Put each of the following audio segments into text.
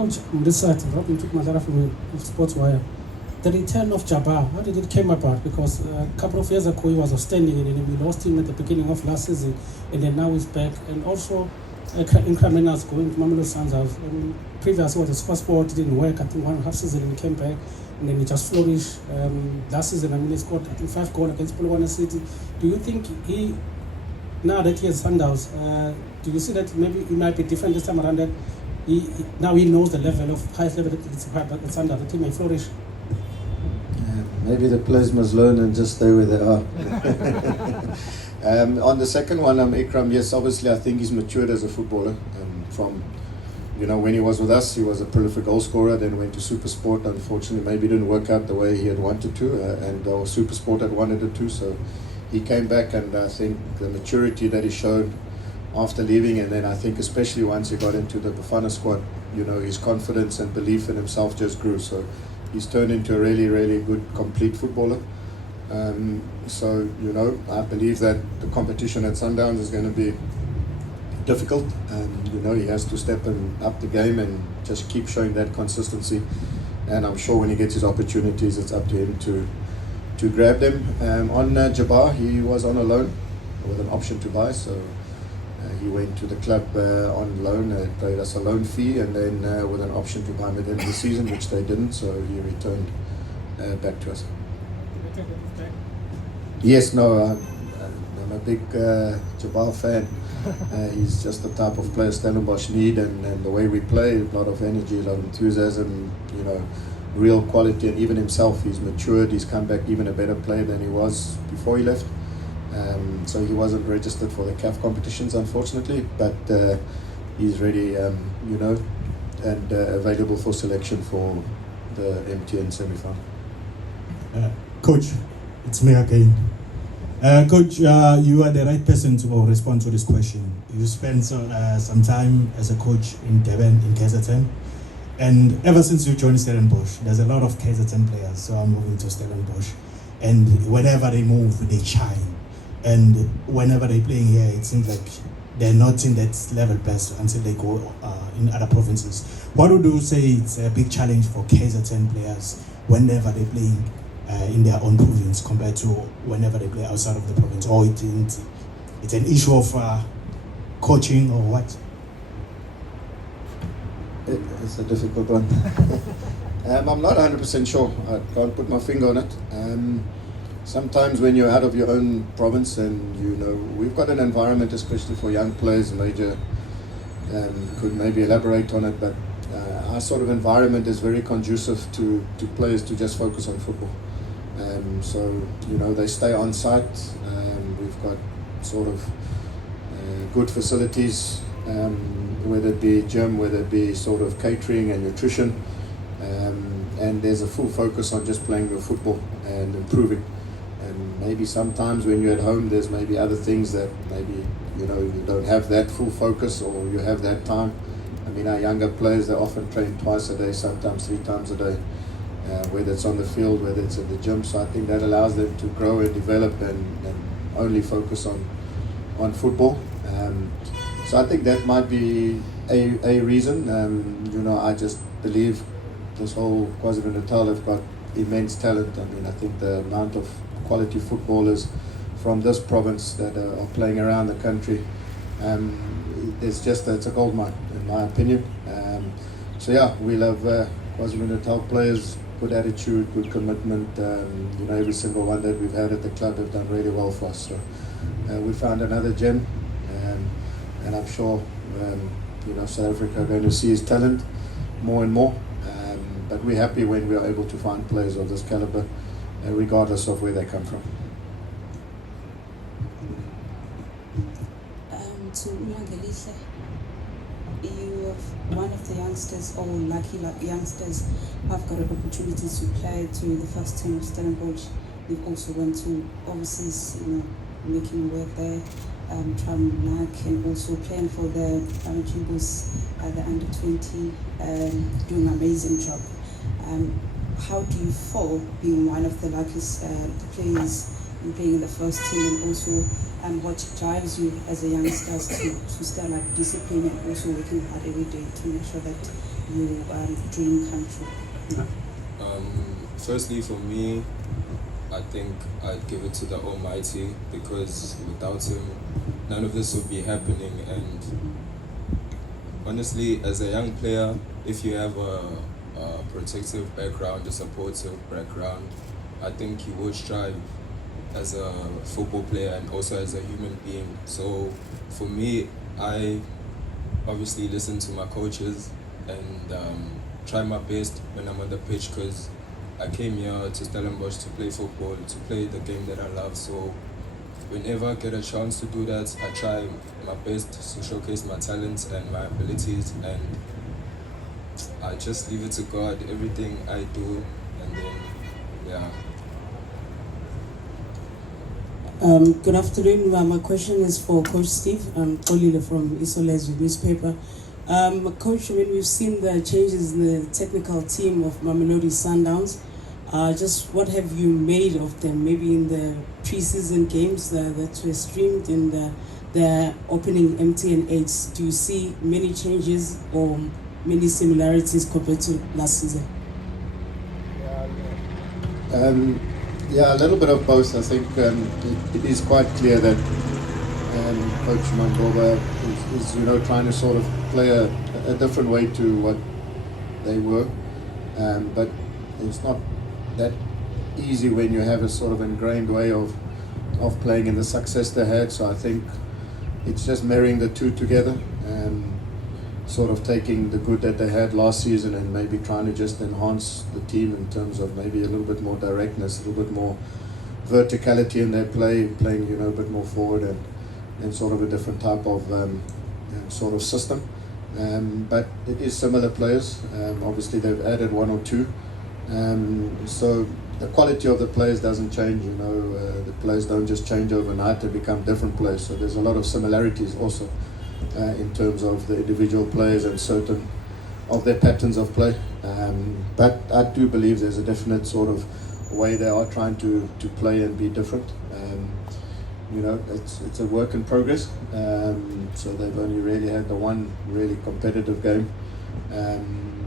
Coach, on this side, Robin took my from Sports Wire. The return of Jabaar, how did it came about? Because a couple of years ago he was outstanding and then we lost him at the beginning of last season and then now he's back. And also Rayners going to Mamelodi Sundowns. Previously was a super sport, didn't work. I think 1.5 season and he came back and then he just flourished. Last season, he scored I think 5 goals against Stellenbosch City. Do you think now that he has Sundowns, do you see that maybe he might be different this time around, that now he knows the level of highest level that it's at Sundowns, that he may flourish? Maybe the players must learn and just stay where they are. On the second one, Ikram, yes, obviously I think he's matured as a footballer. From when he was with us, he was a prolific goal scorer, then went to Super Sport. Unfortunately, maybe didn't work out the way he had wanted to, and Super Sport had wanted it to. So he came back, and I think the maturity that he showed after leaving, and then I think especially once he got into the Bafana squad, his confidence and belief in himself just grew. So he's turned into a really, really good, complete footballer. So I believe that the competition at Sundowns is going to be difficult, and he has to step up the game and just keep showing that consistency. And I'm sure when he gets his opportunities, it's up to him to grab them. On Jabaar, he was on a loan with an option to buy, so he went to the club on loan, paid us a loan fee, and then with an option to buy him at the end of the season, which they didn't, so he returned back to us. Yes, no, I'm a big Jabaar fan. He's just the type of player Stellenbosch need, and the way we play, a lot of energy, a lot of enthusiasm, real quality, and even himself, he's matured, he's come back even a better player than he was before he left. So he wasn't registered for the CAF competitions, unfortunately, but he's ready, and available for selection for the MTN semi-final. Coach, it's me again. Coach, you are the right person to respond to this question. You spent some time as a coach in Durban, in KZN, and ever since you joined Stellenbosch, there's a lot of KZN players, so I'm moving to Stellenbosch, and whenever they move, they shine. And whenever they're playing here, it seems like they're not in that level best until they go in other provinces. What would you say it's a big challenge for KZN players whenever they're playing in their own province compared to whenever they play outside of the province? Or it's an issue of coaching or what? It's a difficult one. I'm not 100% sure. I can't put my finger on it. Sometimes when you're out of your own province, and we've got an environment, especially for young players, Major could maybe elaborate on it, but our sort of environment is very conducive to players to just focus on football. So they stay on site. We've got sort of good facilities, whether it be gym, whether it be sort of catering and nutrition, and there's a full focus on just playing your football and improving. And maybe sometimes when you're at home, there's maybe other things that maybe you don't have that full focus, or you have that time. I mean, our younger players, they often train twice a day, sometimes 3 times a day, whether it's on the field, whether it's in the gym. So I think that allows them to grow and develop and only focus on football. So I think that might be a reason. I just believe this whole KwaZulu-Natal have got immense talent. I mean, I think the amount of quality footballers from this province that are playing around the country, it's a gold mine, in my opinion. So yeah, we love KwaZulu-Natal players, good attitude, good commitment. Every single one that we've had at the club have done really well for us. So we found another gem, and I'm sure South Africa are going to see his talent more and more. But we're happy when we are able to find players of this caliber, regardless of where they come from. To Langelihle, you are one of the youngsters, or lucky youngsters, who have got an opportunity to play to the first team of Stellenbosch. You've also went to overseas, making work there, and also playing for the Chimbos at the under-20, doing an amazing job. How do you feel being one of the luckiest players in playing in the first team, and also what drives you as a youngster to stay like discipline and also working hard every day to make sure that your dream come true? Firstly, for me, I think I'd give it to the Almighty, because without Him, none of this would be happening. And honestly, as a young player, if you have a protective background, a supportive background, I think you will strive as a football player and also as a human being. So for me, I obviously listen to my coaches and try my best when I'm on the pitch, because I came here to Stellenbosch to play football, to play the game that I love. So whenever I get a chance to do that, I try my best to showcase my talents and my abilities, and I just leave it to God, everything I do, and then, yeah. Good afternoon. My question is for Coach Steve. I'm Langelihle from Isole's newspaper. Coach, when we've seen the changes in the technical team of Mamelodi Sundowns, just what have you made of them? Maybe in the pre-season games that were streamed in the opening MTN 8, do you see many changes or many similarities compared to last season? Yeah, a little bit of both. I think it is quite clear that Coach Mangoba is trying to sort of play a different way to what they were, but it's not that easy when you have a sort of ingrained way of playing and the success they had. So I think it's just marrying the two together and sort of taking the good that they had last season and maybe trying to just enhance the team in terms of maybe a little bit more directness, a little bit more verticality in their play, playing a bit more forward and sort of a different type of sort of system. But it is similar players. Obviously they've added one or two. So the quality of the players doesn't change, the players don't just change overnight, they become different players. So there's a lot of similarities also in terms of the individual players and certain of their patterns of play. But I do believe there's a definite sort of way they are trying to play and be different. It's a work in progress. So they've only really had the one really competitive game.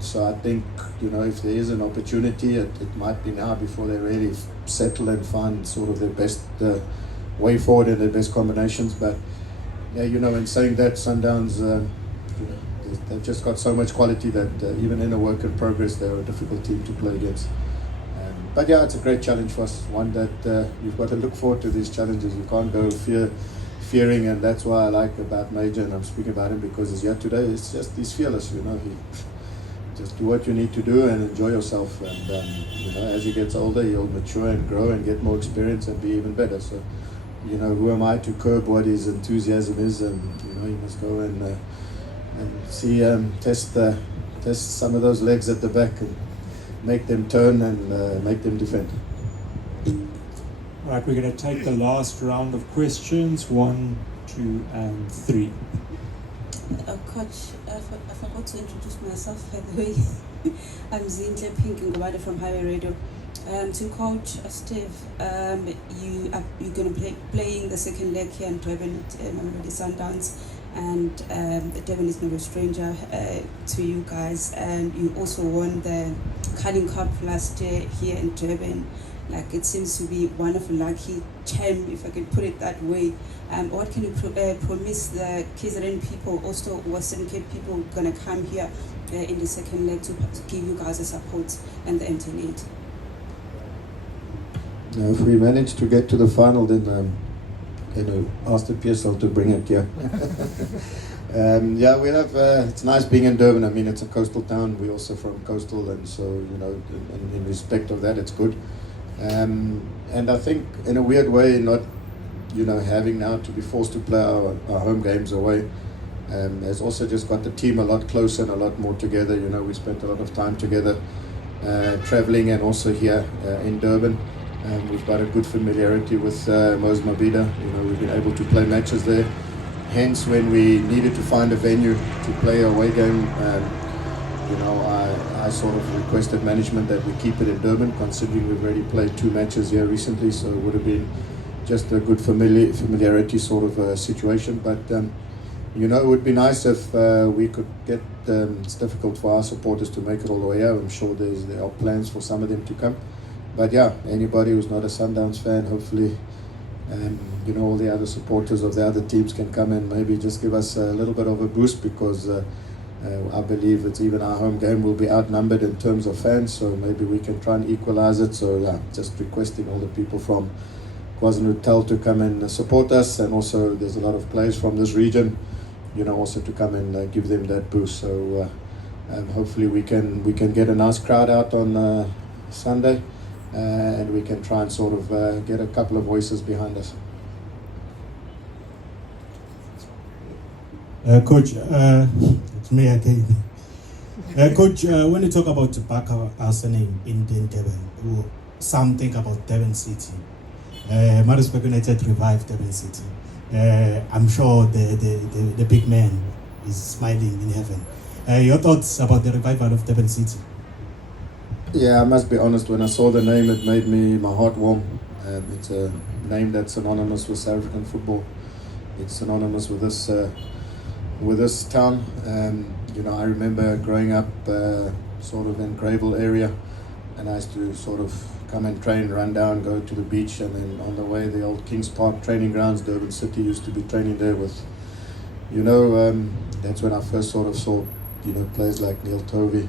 So I think, if there is an opportunity, it might be now before they really settle and find sort of their best way forward and their best combinations. But yeah, in saying that, Sundowns, they've just got so much quality that even in a work in progress, they're a difficult team to play against. But yeah, it's a great challenge for us, one that you've got to look forward to these challenges. You can't go fearing, and that's why I like about Major, and I'm speaking about him because he's here today. It's just, he's fearless, he just do what you need to do and enjoy yourself. And as he gets older, he'll mature and grow and get more experience and be even better. So, who am I to curb what his enthusiasm is? And he must go and see test some of those legs at the back and make them turn and make them defend. Right, we're going to take the last round of questions, 1, 2, and 3. Coach, I forgot to introduce myself, by the way. I'm Zinhle Pink Ngobade from Highway Radio. To Coach Steve, you're going to be playing the second leg here in Durban at Mamelodi Sundowns, and Durban is no stranger to you guys. And you also won the Carling Cup last year here in Durban. Like, it seems to be one of a lucky charm, if I could put it that way. What can you promise the KZN people, also Western Cape people, going to come here in the second leg to give you guys a support and the MTN8? If we manage to get to the final, then ask the PSL to bring it here. Yeah, we'll have. It's nice being in Durban. I mean, it's a coastal town. We're also from coastal, and so in respect of that, it's good. And I think, in a weird way, not having now to be forced to play our home games away, has also just got the team a lot closer and a lot more together. We spent a lot of time together, traveling, and also here in Durban. We've got a good familiarity with Mozambique. We've been able to play matches there. Hence, when we needed to find a venue to play a away game, I sort of requested management that we keep it in Durban, considering we've already played 2 matches here recently, so it would have been just a good familiarity sort of situation. But you know, it would be nice if we could get. It's difficult for our supporters to make it all the way out. I'm sure there are plans for some of them to come, but yeah, anybody who's not a Sundowns fan, hopefully, you know, all the other supporters of the other teams can come and maybe just give us a little bit of a boost, because I believe it's even our home game will be outnumbered in terms of fans, so maybe we can try and equalize it. So yeah, just requesting all the people from KwaZulu-Natal to come and support us, and also there's a lot of players from this region, you know, also to come and give them that boost. So hopefully we can get a nice crowd out on Sunday, and we can try and sort of get a couple of voices behind us. Coach, it's me again. Coach, when you talk about Baka Arsenal in Durban, some think about Durban City. Maritzburg United revived Durban City. I'm sure the big man is smiling in heaven. Your thoughts about the revival of Durban City? Yeah, I must be honest, when I saw the name, it made my heart warm. It's a name that's synonymous with South African football. It's synonymous with this town. You know, I remember growing up sort of in Greyville area, and I used to sort of come and train, run down, go to the beach, and then on the way, the old Kings Park training grounds, Durban City used to be training there with, you know, that's when I first sort of saw, you know, players like Neil Tovey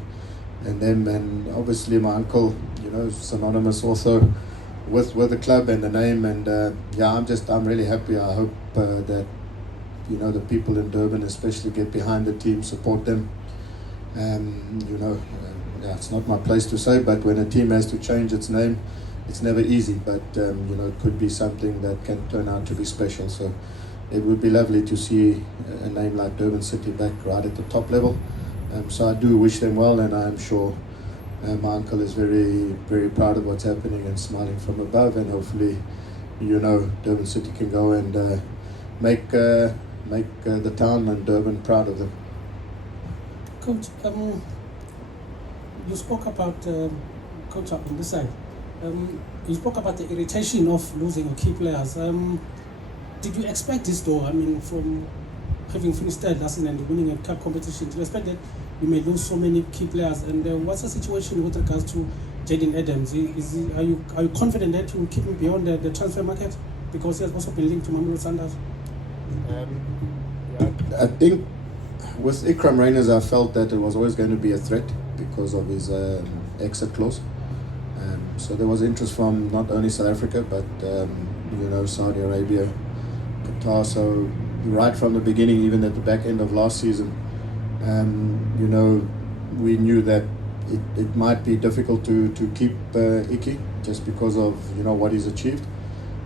and them, and obviously my uncle, you know, synonymous also with the club and the name, and yeah, I'm really happy. I hope that, you know, the people in Durban especially get behind the team, support them. You know, yeah, it's not my place to say, but when a team has to change its name, it's never easy, but you know, it could be something that can turn out to be special. So it would be lovely to see a name like Durban City back right at the top level. So I do wish them well, and I'm sure my uncle is very, very proud of what's happening and smiling from above, and hopefully, you know, Durban City can go and make the town and Durban proud of them. Coach, you spoke about, Coach on this side, you spoke about the irritation of losing your key players. Did you expect this though? I mean, from having finished third last season and winning a cup competition, did you expect that you may lose so many key players? And what's the situation with regards to Jaden Adams? Are you confident that you will keep him beyond the transfer market? Because he has also been linked to Mamelodi Sundowns. I think with Ikram Rayners, I felt that it was always going to be a threat because of his exit clause. So there was interest from not only South Africa, but you know, Saudi Arabia, Qatar. So right from the beginning, even at the back end of last season, you know, we knew that it might be difficult to keep Iki just because of, you know, what he's achieved,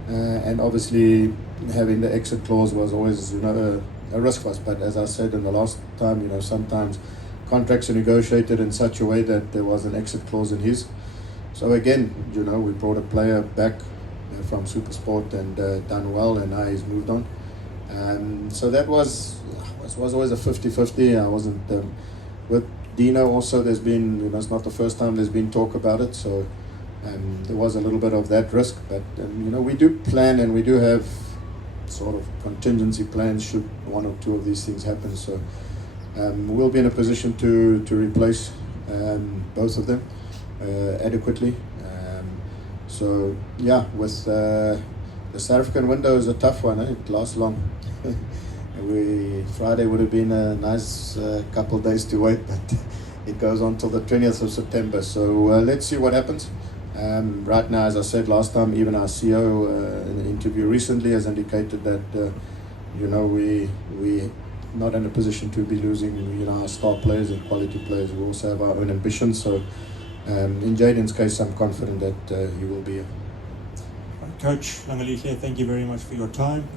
and obviously having the exit clause was always, you know, a risk for us. But as I said in the last time, you know, sometimes contracts are negotiated in such a way that there was an exit clause in his. So again, you know, we brought a player back from SuperSport and done well, and now he's moved on. So that was always a 50-50. I wasn't with Dino also. There's been, you know, it's not the first time there's been talk about it. So there was a little bit of that risk, but you know, we do plan and we do have sort of contingency plans should one or two of these things happen. So we'll be in a position to replace both of them adequately. So yeah, with the South African window is a tough one. It lasts long. Friday would have been a nice couple of days to wait, but it goes on till the 20th of September. So let's see what happens. Right now, as I said last time, even our CEO in an interview recently has indicated that you know, we not in a position to be losing, you know, our star players and quality players. We also have our own ambitions. So in Jaden's case, I'm confident that he will be here. Coach Langelihle, thank you very much for your time.